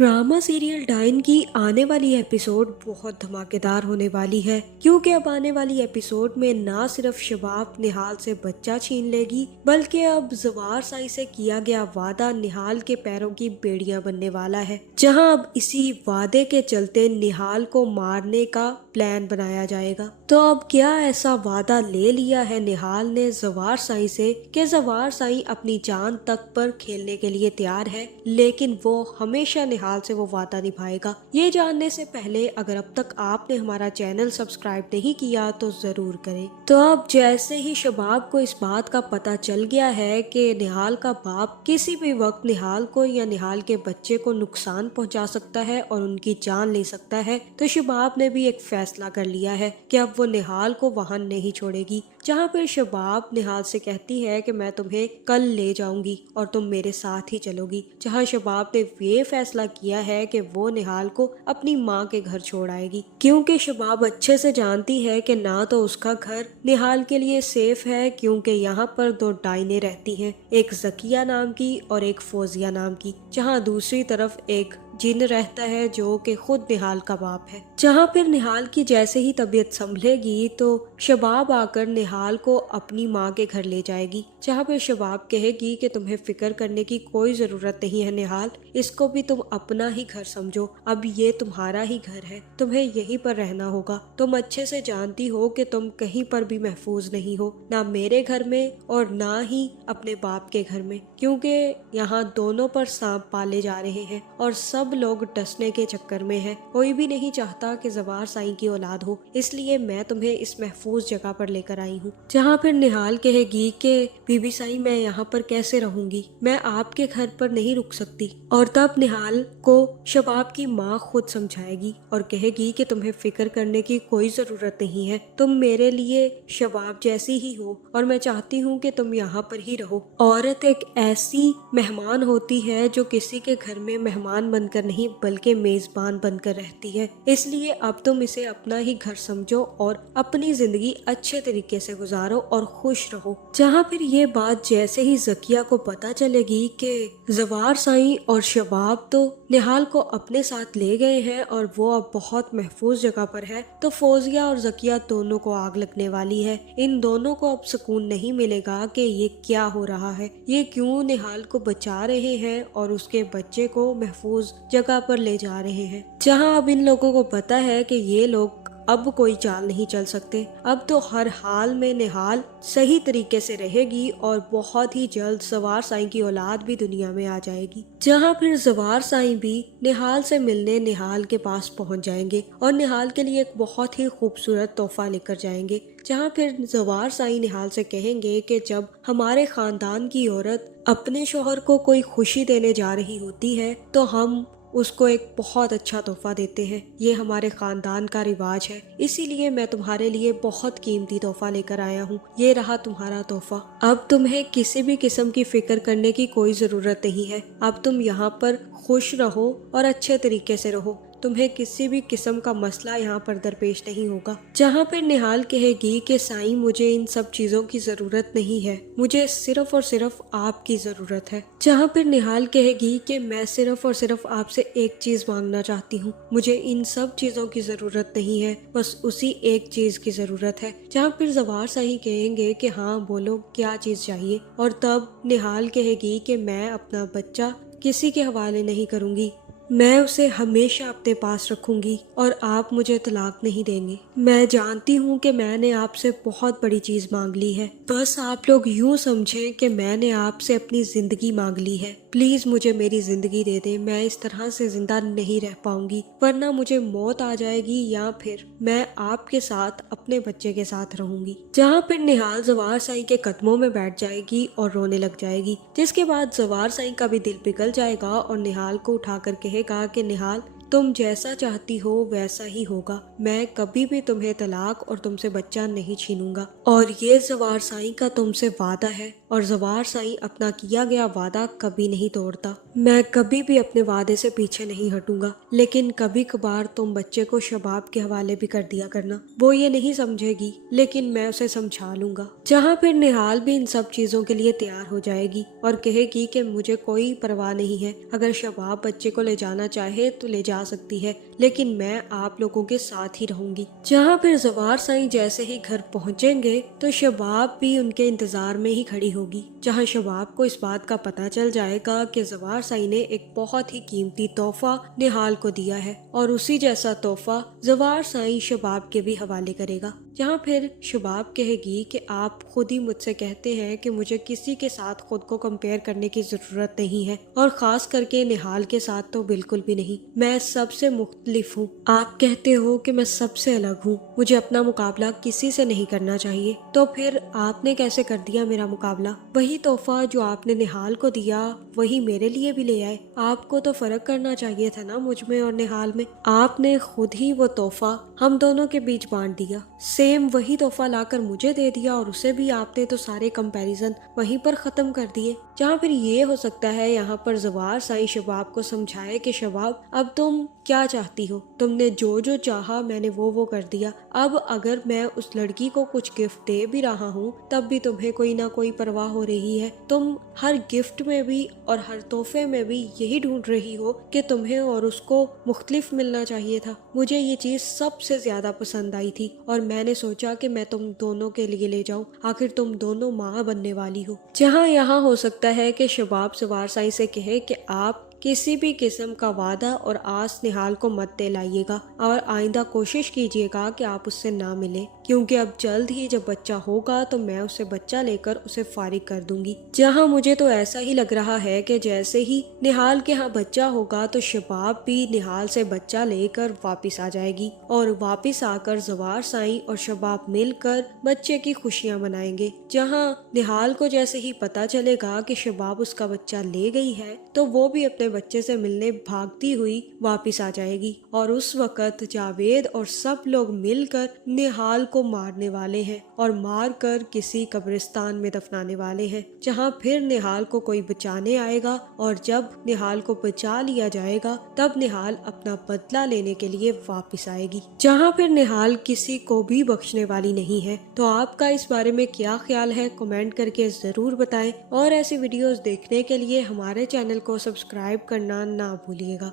Drama serial dine की आने वाली एपिसोड बहुत धमाकेदार होने वाली है, क्योंकि अब आने वाली एपिसोड में ना सिर्फ शबाब निहाल से बच्चा छीन लेगी, बल्कि अब जवार साई से किया गया वादा निहाल के पैरों की बेड़ियां बनने वाला है। जहां अब इसी वादे के चलते निहाल को मारने का प्लान बनाया जाएगा। तो अब क्या ऐसा वादा ले लिया है निहाल ने जवार साई से कि जवार साई अपनी जान तक पर खेलने के लिए तैयार है, लेकिन वो हमेशा निहाल से वो वादा निभाएगा। ये जानने से पहले अगर अब तक आपने हमारा चैनल सब्सक्राइब नहीं किया तो जरूर करें। तो अब जैसे ही शबाब को इस बात का पता चल गया है कि निहाल का बाप किसी भी वक्त निहाल को या निहाल के बच्चे को नुकसान पहुंचा सकता है और उनकी जान ले सकता है, तो शबाब ने भी एक फैसला कर लिया है कि अब वो निहाल को वहां नहीं छोड़ेगी। जहां पर शबाब निहाल से कहती है कि मैं तुम्हें कल ले जाऊंगी और तुम मेरे साथ ही चलोगी। जहां शबाब ने ये फैसला किया है कि वो निहाल को अपनी माँ के घर छोड़ आएगी, क्योंकि शबाब अच्छे से जानती है कि ना तो उसका घर निहाल के लिए सेफ है, क्योंकि यहाँ पर दो डाइने रहती हैं, एक जकिया नाम की और एक फौजिया नाम की। जहाँ दूसरी तरफ एक जिन रहता है जो कि खुद निहाल का बाप है। जहाँ फिर निहाल की जैसे ही तबीयत संभलेगी तो शबाब आकर निहाल को अपनी माँ के घर ले जाएगी। जहाँ पर शबाब कहेगी कि तुम्हें फिक्र करने की कोई जरूरत नहीं है निहाल, इसको भी तुम अपना ही घर समझो, अब ये तुम्हारा ही घर है, तुम्हें यहीं पर रहना होगा। तुम अच्छे से जानती हो कि तुम कहीं पर भी महफूज नहीं हो, ना मेरे घर में और ना ही अपने बाप के घर में, क्योंकि यहाँ दोनों पर सांप पाले जा रहे हैं और सब लोग डसने के चक्कर में है। कोई भी नहीं चाहता कि जवार साई की औलाद हो, इसलिए मैं तुम्हें इस महफूज जगह पर लेकर आई हूँ। जहाँ फिर निहाल कहेगी कि बीबी साई मैं यहाँ पर कैसे रहूंगी, मैं आपके घर पर नहीं रुक सकती। और तब निहाल को शबाब की माँ खुद समझाएगी और कहेगी कि तुम्हें फिक्र करने की कोई जरूरत नहीं है, तुम मेरे लिए शबाब जैसी ही हो और मैं चाहती हूँ कि तुम यहाँ पर ही रहो। औरत एक ऐसी मेहमान होती है जो किसी के घर में मेहमान बनकर नहीं बल्कि मेजबान बनकर रहती है, इसलिए अब तुम इसे अपना ही घर समझो और अपनी जिंदगी अच्छे तरीके से गुजारो और खुश रहो। जहाँ फिर ये बात जैसे ही जकिया को पता चलेगी कि जवार साई और शबाब तो निहाल को अपने साथ ले गए हैं और वो अब बहुत महफूज जगह पर है, तो फौजिया और जकिया दोनों को आग लगने वाली है। इन दोनों को अब सुकून नहीं मिलेगा कि ये क्या हो रहा है, ये क्यों निहाल को बचा रहे हैं और उसके बच्चे को महफूज जगह पर ले जा रहे हैं। जहां अब इन लोगों को पता है कि ये लोग अब कोई चाल नहीं चल सकते, अब तो हर हाल में निहाल सही तरीके से रहेगी और बहुत ही जल्द जवार साई की औलाद भी दुनिया में आ जाएगी। जहां फिर जवार साई भी निहाल से मिलने निहाल के पास पहुंच जाएंगे और निहाल के लिए एक बहुत ही खूबसूरत तोहफा लेकर जाएंगे। जहां फिर जवार साई निहाल से कहेंगे कि जब हमारे खानदान की औरत अपने शौहर को कोई खुशी देने जा रही होती है तो हम उसको एक बहुत अच्छा तोहफा देते हैं, ये हमारे खानदान का रिवाज है, इसीलिए मैं तुम्हारे लिए बहुत कीमती तोहफा लेकर आया हूँ, ये रहा तुम्हारा तोहफा। अब तुम्हें किसी भी किस्म की फिक्र करने की कोई जरूरत नहीं है, अब तुम यहाँ पर खुश रहो और अच्छे तरीके से रहो, तुम्हें किसी भी किस्म का मसला यहाँ पर दरपेश नहीं होगा। जहाँ पर निहाल कहेगी कि साईं मुझे इन सब चीजों की जरूरत नहीं है, मुझे सिर्फ और सिर्फ आपकी जरूरत है। जहाँ पर निहाल कहेगी कि मैं सिर्फ और सिर्फ आपसे एक चीज मांगना चाहती हूँ, मुझे इन सब चीजों की जरूरत नहीं है, बस उसी एक चीज की जरूरत है। जहाँ फिर जवार साई कहेंगे कि हाँ बोलो क्या चीज चाहिए, और तब निहाल कहेगी कि मैं अपना बच्चा किसी के हवाले नहीं करूंगी, मैं उसे हमेशा अपने पास रखूंगी और आप मुझे तलाक नहीं देंगे। मैं जानती हूँ कि मैंने आपसे बहुत बड़ी चीज मांग ली है, बस आप लोग यूँ समझें कि मैंने आपसे अपनी जिंदगी मांग ली है, प्लीज मुझे मेरी जिंदगी दे दे, मैं इस तरह से जिंदा नहीं रह पाऊंगी, वरना मुझे मौत आ जाएगी या फिर मैं आपके साथ अपने बच्चे के साथ रहूंगी। जहाँ फिर निहाल जवार साई के कदमों में बैठ जाएगी और रोने लग जाएगी, जिसके बाद जवार साई का भी दिल पिघल जाएगा और निहाल को उठाकर कहेगा कि निहाल तुम जैसा चाहती हो वैसा ही होगा, मैं कभी भी तुम्हें तलाक और तुमसे बच्चा नहीं छीनूंगा, और ये जवार साई का तुमसे वादा है اور زوار سائیں اپنا کیا گیا وعدہ کبھی نہیں توڑتا۔ میں کبھی بھی اپنے وعدے سے پیچھے نہیں ہٹوں گا، لیکن کبھی کبھار تم بچے کو شباب کے حوالے بھی کر دیا کرنا۔ وہ یہ نہیں سمجھے گی، لیکن میں اسے سمجھا لوں گا۔ جہاں پھر نہال بھی ان سب چیزوں کے لیے تیار ہو جائے گی اور کہے گی کہ مجھے کوئی پرواہ نہیں ہے، اگر شباب بچے کو لے جانا چاہے تو لے جا سکتی ہے، لیکن میں آپ لوگوں کے ساتھ ہی رہوں گی۔ جہاں پھر زوار سائیں جیسے ہی گھر پہنچیں گے تو شباب بھی ان کے انتظار میں ہی کھڑی ہوگی۔ جہاں شباب کو اس بات کا پتہ چل جائے گا کہ زوار سائیں نے ایک بہت ہی قیمتی تحفہ نہال کو دیا ہے اور اسی جیسا تحفہ زوار سائیں شباب کے بھی حوالے کرے گا۔ جہاں پھر شباب کہے گی کہ آپ خود ہی مجھ سے کہتے ہیں کہ مجھے کسی کے ساتھ خود کو کمپیئر کرنے کی ضرورت نہیں ہے، اور خاص کر کے نہال کے ساتھ تو بالکل بھی نہیں۔ میں سب سے مختلف ہوں، آپ کہتے ہو کہ میں سب سے الگ ہوں، مجھے اپنا مقابلہ کسی سے نہیں کرنا چاہیے، تو پھر آپ نے کیسے کر دیا میرا مقابلہ؟ وہی تحفہ جو آپ نے نہال کو دیا وہی میرے لیے بھی لے آئے۔ آپ کو تو فرق کرنا چاہیے تھا نا مجھ میں اور نہال میں۔ آپ نے خود ہی وہ تحفہ ہم دونوں کے بیچ بانٹ دیا، سیم وہی تحفہ لا کر مجھے دے دیا، اور اسے بھی آپ نے تو سارے کمپیریزن وہیں پر ختم کر دیے۔ جہاں پھر یہ ہو سکتا ہے یہاں پر زوار سائیں شباب کو سمجھائے کہ شباب اب تم کیا چاہتی ہو، تم نے جو جو چاہا میں نے وہ کر دیا، اب اگر میں اس لڑکی کو کچھ گفٹ دے بھی رہا ہوں تب بھی تمہیں کوئی نہ کوئی پرواہ ہو رہی ہے، تم ہر گفٹ میں بھی اور ہر تحفے میں بھی یہی ڈھونڈ رہی ہو کہ تمہیں اور اس کو مختلف ملنا چاہیے تھا۔ مجھے یہ چیز سب سے زیادہ پسند آئی تھی اور میں نے سوچا کہ میں تم دونوں کے لیے لے جاؤں، آخر تم دونوں ماں بننے والی ہو۔ جہاں یہاں ہو سکتا ہے کہ شباب زوار سائیں سے کہے کہ آپ کسی بھی قسم کا وعدہ اور آس نہال کو مت دلائیے گا اور آئندہ کوشش کیجیے گا کہ آپ اس سے نہ ملیں، کیونکہ اب جلد ہی جب بچہ ہوگا تو میں اسے بچہ لے کر اسے فارغ کر دوں گی۔ جہاں مجھے تو ایسا ہی لگ رہا ہے کہ جیسے ہی نہال کے ہاں بچہ ہوگا تو شباب بھی نہال سے بچہ لے کر واپس آ جائے گی، اور واپس آ کر زوار سائیں اور شباب مل کر بچے کی خوشیاں منائیں گے۔ جہاں نہال کو جیسے ہی پتا چلے گا کہ شباب اس کا بچہ لے گئی ہے تو وہ بھی اپنے بچے سے ملنے بھاگتی ہوئی واپس آ جائے گی، اور اس وقت جاوید اور سب لوگ مل کر نہال کو مارنے والے ہیں اور مار کر کسی قبرستان میں دفنانے والے ہیں، جہاں پھر نہال کو کوئی بچانے آئے گا، اور جب نہال کو بچا لیا جائے گا تب نہال اپنا بدلہ لینے کے لیے واپس آئے گی۔ جہاں پھر نہال کسی کو بھی بخشنے والی نہیں ہے۔ تو آپ کا اس بارے میں کیا خیال ہے کمنٹ کر کے ضرور بتائیں، اور ایسی ویڈیوز دیکھنے کے لیے ہمارے چینل کو سبسکرائب کرنا نہ بھولیے گا۔